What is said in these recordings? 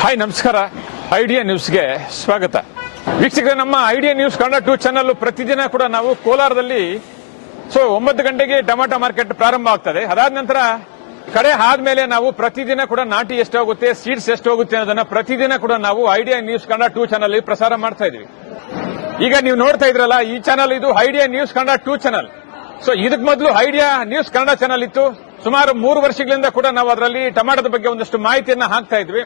Hi ನಮಸ್ಕಾರ. Idea ನ್ಯೂಸ್ಗೆ ಸ್ವಾಗತ. ವೀಕ್ಷಕರೇ, ನಮ್ಮ ಐಡಿಯಾ ನ್ಯೂಸ್ ಕನ್ನಡ 2 ಚಾನಲ್ ಪ್ರತಿದಿನ ಕೂಡ ನಾವು ಕೋಲಾರದಲ್ಲಿ 9 ಗಂಟೆಗೆ ಟೊಮಾಟೊ ಮಾರ್ಕೆಟ್ ಪ್ರಾರಂಭ ಆಗ್ತದೆ. ಅದಾದ ನಂತರ ಕಡೆ ಆದ್ಮೇಲೆ ನಾವು ಪ್ರತಿದಿನ ಕೂಡ ನಾಟಿ ಎಷ್ಟು ಹೋಗುತ್ತೆ, ಸೀಡ್ಸ್ ಎಷ್ಟು ಹೋಗುತ್ತೆ ಅನ್ನೋದನ್ನ ಪ್ರತಿದಿನ ಕೂಡ ನಾವು ಐಡಿಯಾ ನ್ಯೂಸ್ ಕನ್ನಡ 2 ಚಾನಲ್ ಪ್ರಸಾರ ಮಾಡ್ತಾ ಇದೀವಿ. ಈಗ ನೀವು ನೋಡ್ತಾ ಇದ್ರಲ್ಲ, ಈ ಚಾನಲ್ ಇದು ಐಡಿಯಾ ನ್ಯೂಸ್ ಕನ್ನಡ 2 ಚಾನಲ್. ಇದಕ್ಕೆ ಮೊದಲು ಐಡಿಯಾ ನ್ಯೂಸ್ ಕನ್ನಡ ಚಾನಲ್ ಇತ್ತು. ಸುಮಾರು 3 ವರ್ಷಗಳಿಂದ ಕೂಡ ನಾವು ಅದರಲ್ಲಿ ಟೊಮಾಟೋದ ಬಗ್ಗೆ ಒಂದಷ್ಟು ಮಾಹಿತಿಯನ್ನ ಹಾಕ್ತಾ ಇದ್ವಿ.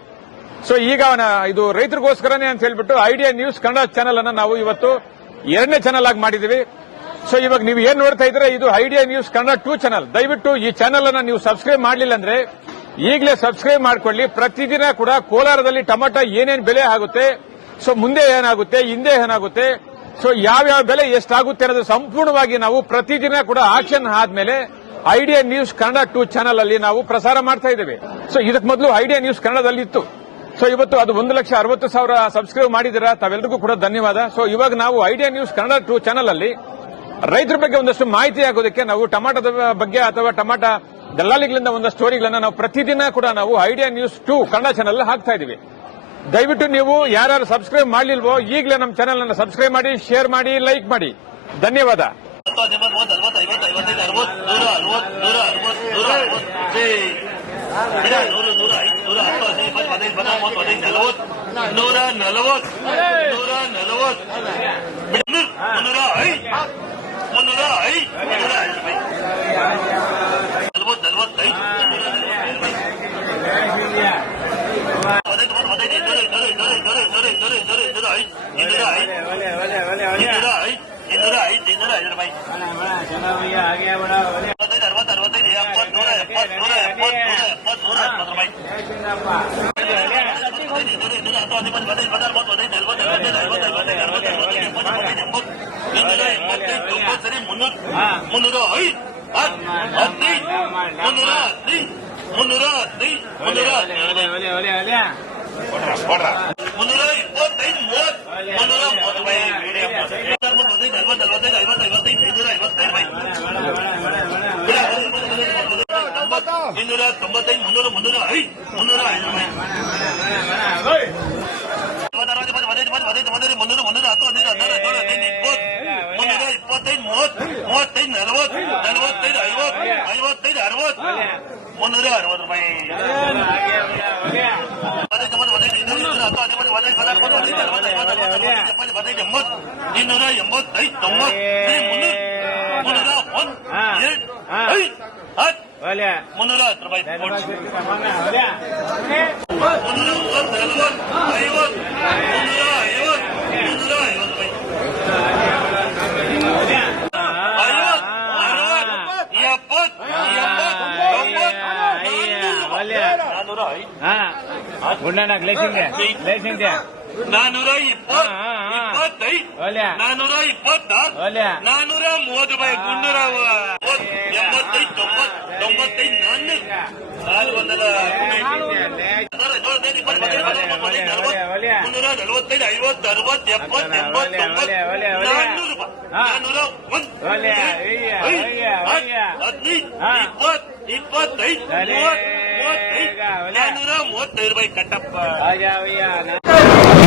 ಈಗ ಇದು ರೈತರಿಗೋಸ್ಕರನೇ ಅಂತ ಹೇಳ್ಬಿಟ್ಟು ಐಡಿಯಾ ನ್ಯೂಸ್ ಕನ್ನಡ ಚಾನಲ್ ಅನ್ನ ನಾವು ಇವತ್ತು 2ನೇ ಚಾನಲ್ ಆಗಿ ಮಾಡಿದೀವಿ. ಇವಾಗ ನೀವು ಏನ್ ನೋಡ್ತಾ ಇದ್ರೆ ಇದು ಐಡಿಯಾ ನ್ಯೂಸ್ ಕನ್ನಡ 2 ಚಾನಲ್. ದಯವಿಟ್ಟು ಈ ಚಾನಲ್ ಅನ್ನ ನೀವು ಸಬ್ಸ್ಕ್ರೈಬ್ ಮಾಡಲಿಲ್ಲ ಅಂದ್ರೆ ಈಗಲೇ ಸಬ್ಸ್ಕ್ರೈಬ್ ಮಾಡ್ಕೊಳ್ಳಿ. ಪ್ರತಿದಿನ ಕೂಡ ಕೋಲಾರದಲ್ಲಿ ಟೊಮಾಟೊ ಏನೇನು ಬೆಲೆ ಆಗುತ್ತೆ, ಮುಂದೆ ಏನಾಗುತ್ತೆ, ಹಿಂದೆ ಏನಾಗುತ್ತೆ, ಯಾವ್ಯಾವ ಬೆಲೆ ಎಷ್ಟಾಗುತ್ತೆ ಅನ್ನೋದು ಸಂಪೂರ್ಣವಾಗಿ ನಾವು ಪ್ರತಿದಿನ ಕೂಡ ಆಕ್ಷನ್ ಆದ್ಮೇಲೆ ಐಡಿಯಾ ನ್ಯೂಸ್ ಕನ್ನಡ 2 ಚಾನಲ್ ಅಲ್ಲಿ ನಾವು ಪ್ರಸಾರ ಮಾಡ್ತಾ ಇದ್ದೇವೆ. ಇದಕ್ಕೆ ಮೊದಲು ಐಡಿಯಾ ನ್ಯೂಸ್ ಕನ್ನಡದಲ್ಲಿ ಇತ್ತು. ಇವತ್ತು ಅದು 1,60,000 ಸಬ್ಸ್ಕ್ರೈಬ್ ಮಾಡಿದಿರಾ, ತಾವೆಲ್ಲರಿಗೂ ಕೂಡ ಧನ್ಯವಾದ. ಇವಾಗ ನಾವು ಐಡಿಯಾ ನ್ಯೂಸ್ ಕನ್ನಡ 2 ಚಾನಲ್ ಅಲ್ಲಿ ರೈತರ ಬಗ್ಗೆ ಒಂದಷ್ಟು ಮಾಹಿತಿ ಆಗೋದಕ್ಕೆ ನಾವು ಟೊಮಾಟೋದ ಬಗ್ಗೆ ಅಥವಾ ಟೊಮಾಟೊ ದಲ್ಲಾಳಿಗಳಿಂದ ಒಂದಷ್ಟು ಸ್ಟೋರಿಗಳನ್ನ ನಾವು ಪ್ರತಿದಿನ ಕೂಡ ನಾವು ಐಡಿಯಾ ನ್ಯೂಸ್ 2 ಕನ್ನಡ ಚಾನಲ್ ಹಾಕ್ತಾ ಇದೀವಿ. ದಯವಿಟ್ಟು ನೀವು ಯಾರು ಸಬ್ಸ್ಕ್ರೈಬ್ ಮಾಡಲಿಲ್ವೋ ಈಗಲೇ ನಮ್ಮ ಚಾನಲ್ ಅನ್ನು ಸಬ್ಸ್ಕ್ರೈಬ್ ಮಾಡಿ, ಶೇರ್ ಮಾಡಿ, ಲೈಕ್ ಮಾಡಿ. ಧನ್ಯವಾದ.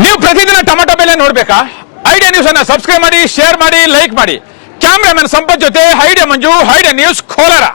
ನೀವು ಪ್ರತಿದಿನ ಟೊಮೆಟೊ ಬೆಲೆ ನೋಡ್ಬೇಕಾ? ಐಡಿಯಾ ನ್ಯೂಸ್ ಅನ್ನ ಸಬ್ಸ್ಕ್ರೈಬ್ ಮಾಡಿ, ಶೇರ್ ಮಾಡಿ, ಲೈಕ್ ಮಾಡಿ. ಕ್ಯಾಮ್ರಾಮನ್ ಸಂಪತ್ ಜೊತೆ ಐಡಿಯಾ ಮಂಜು, ಐಡಿಯಾ ನ್ಯೂಸ್ ಕೋಲಾರ.